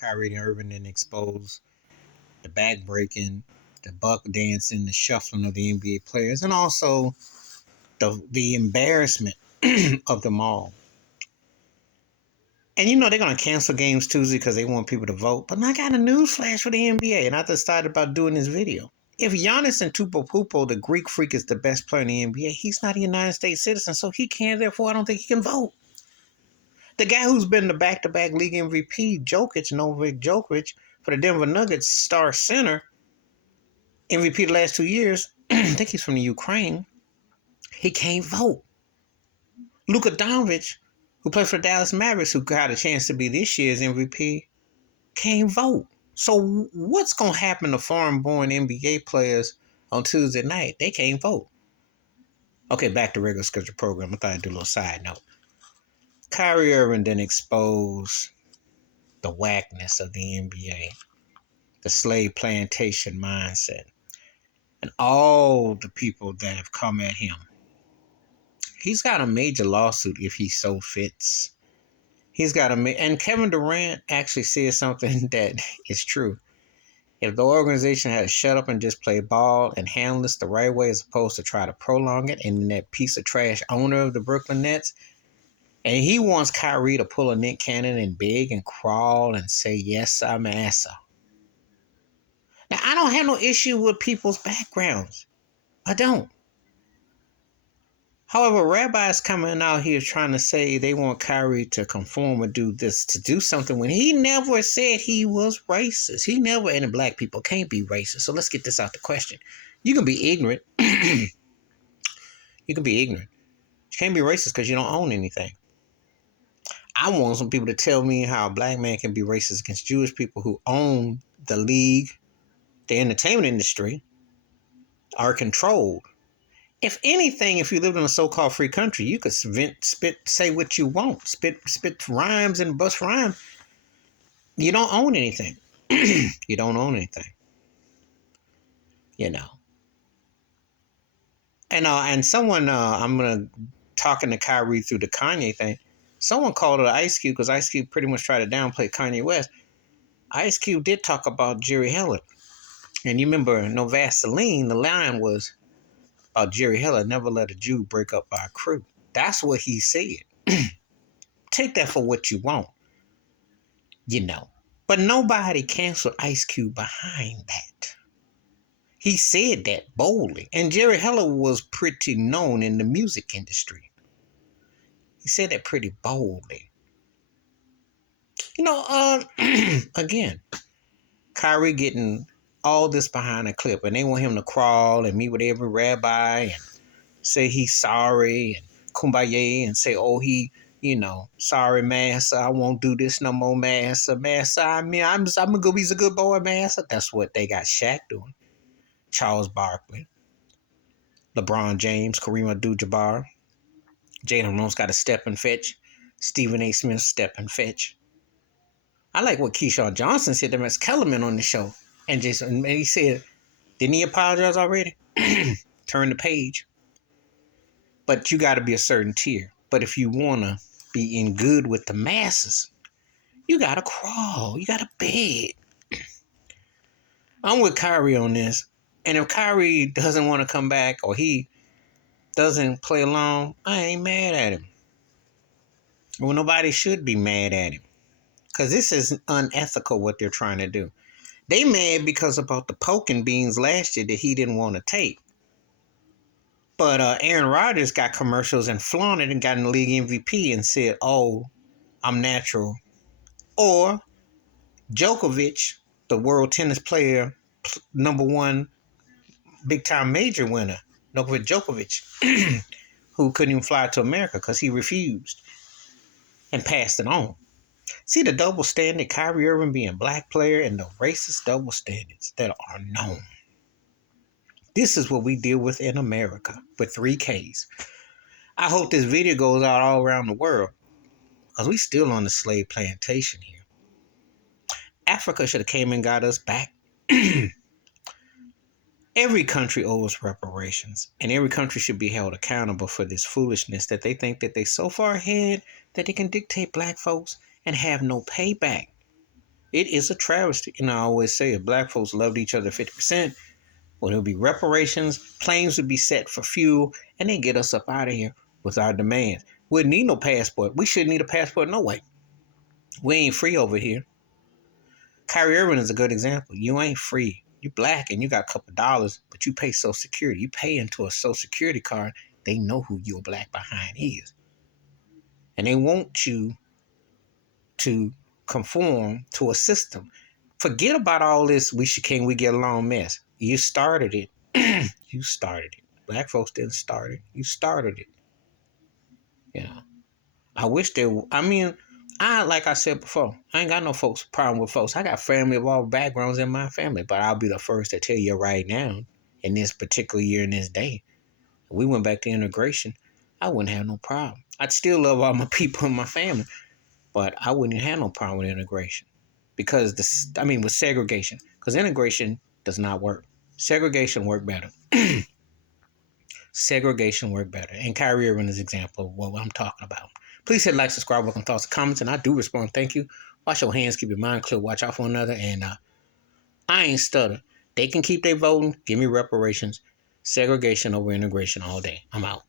Kyrie and Irving didn't expose the back breaking, the buck dancing, the shuffling of the NBA players, and also the embarrassment of them all. And they're gonna cancel games Tuesday because they want people to vote. But I got a news flash for the NBA, and I decided about doing this video. If Giannis Antetokounmpo, the Greek freak, is the best player in the NBA, he's not a United States citizen, so he can't. Therefore, I don't think he can vote. The guy who's been the back-to-back league MVP, Novak Djokovic, for the Denver Nuggets star center, MVP the last 2 years, I think he's from the Ukraine, he can't vote. Luka Doncic, who played for the Dallas Mavericks, who got a chance to be this year's MVP, can't vote. So what's going to happen to foreign-born NBA players on Tuesday night? They can't vote. Okay, back to regular schedule program. I thought I'd do a little side note. Kyrie Irving didn't expose the whackness of the NBA, the slave plantation mindset, and all the people that have come at him. He's got a major lawsuit if he so fits. And Kevin Durant actually said something that is true. If the organization had to shut up and just play ball and handle this the right way as opposed to try to prolong it, and that piece of trash owner of the Brooklyn Nets, and he wants Kyrie to pull a Nick Cannon and beg and crawl and say, yes, I'm massa. Now, I don't have no issue with people's backgrounds. I don't. However, rabbis coming out here trying to say they want Kyrie to conform or do this, to do something when he never said he was racist. He never, and black people can't be racist. So let's get this out the question. You can be ignorant. You can be ignorant. You can't be racist because you don't own anything. I want some people to tell me how a black man can be racist against Jewish people who own the league, the entertainment industry, are controlled. If anything, if you lived in a so-called free country, you could say what you want, spit rhymes and bust rhymes. You don't own anything. You don't own anything. And someone, I'm gonna talking to Kyrie through the Kanye thing. Someone called it Ice Cube because Ice Cube pretty much tried to downplay Kanye West. Ice Cube did talk about Jerry Heller. And you remember No Vaseline, the line was about Jerry Heller, never let a Jew break up our crew. That's what he said. Take that for what you want. But nobody canceled Ice Cube behind that. He said that boldly. And Jerry Heller was pretty known in the music industry. He said that pretty boldly. Again, Kyrie getting all this behind a clip, and they want him to crawl and meet with every rabbi and say he's sorry and kumbaya and say, oh, sorry, massa, I won't do this no more, massa, I mean, I'm he's a good boy, massa. That's what they got Shaq doing. Charles Barkley, LeBron James, Kareem Abdul-Jabbar, Jalen Rose got to step and fetch, Stephen A. Smith step and fetch. I like what Keyshawn Johnson said to Miss Kellerman on the show. And he said, didn't he apologize already? Turn the page. But you got to be a certain tier. But if you want to be in good with the masses, you got to crawl. You got to beg. I'm with Kyrie on this. And if Kyrie doesn't want to come back or he doesn't play along, I ain't mad at him. Well, nobody should be mad at him. Because this is unethical what they're trying to do. They mad because about the poking beans last year that he didn't want to take. But Aaron Rodgers got commercials and flaunted and got in the league MVP and said, oh, I'm natural. Or Djokovic, the world tennis player, #1 big-time major winner, Novak Djokovic, who couldn't even fly to America because he refused and passed it on. See the double standard, Kyrie Irving being a black player and the racist double standards that are known. This is what we deal with in America with 3 Ks. I hope this video goes out all around the world because we still on the slave plantation here. Africa should have came and got us back. Every country owes reparations, and every country should be held accountable for this foolishness that they think that they so far ahead that they can dictate black folks and have no payback. It is a travesty. And I always say if black folks loved each other 50%, well, there'll be reparations, planes would be set for fuel, and they get us up out of here with our demands. We wouldn't need no passport. We shouldn't need a passport no way. We ain't free over here. Kyrie Irving is a good example. You ain't free. You black and you got a couple dollars, but you pay Social Security. You pay into a Social Security card. They know who your black behind is. And they want you to conform to a system. Forget about all this can we get along mess. You started it. You started it. Black folks didn't start it. You started it. Yeah. I wish like I said before, I ain't got no problem with folks. I got family of all backgrounds in my family, but I'll be the first to tell you right now, in this particular year, in this day, if we went back to integration, I wouldn't have no problem. I'd still love all my people in my family, but I wouldn't have no problem with integration because with segregation, because integration does not work. Segregation worked better. Segregation worked better. And Kyrie Irving is an example of what I'm talking about. Please hit like, subscribe, welcome thoughts, and comments, and I do respond. Thank you. Wash your hands, keep your mind clear, watch out for one another, and I ain't stutter. They can keep their voting. Give me reparations. Segregation over integration all day. I'm out.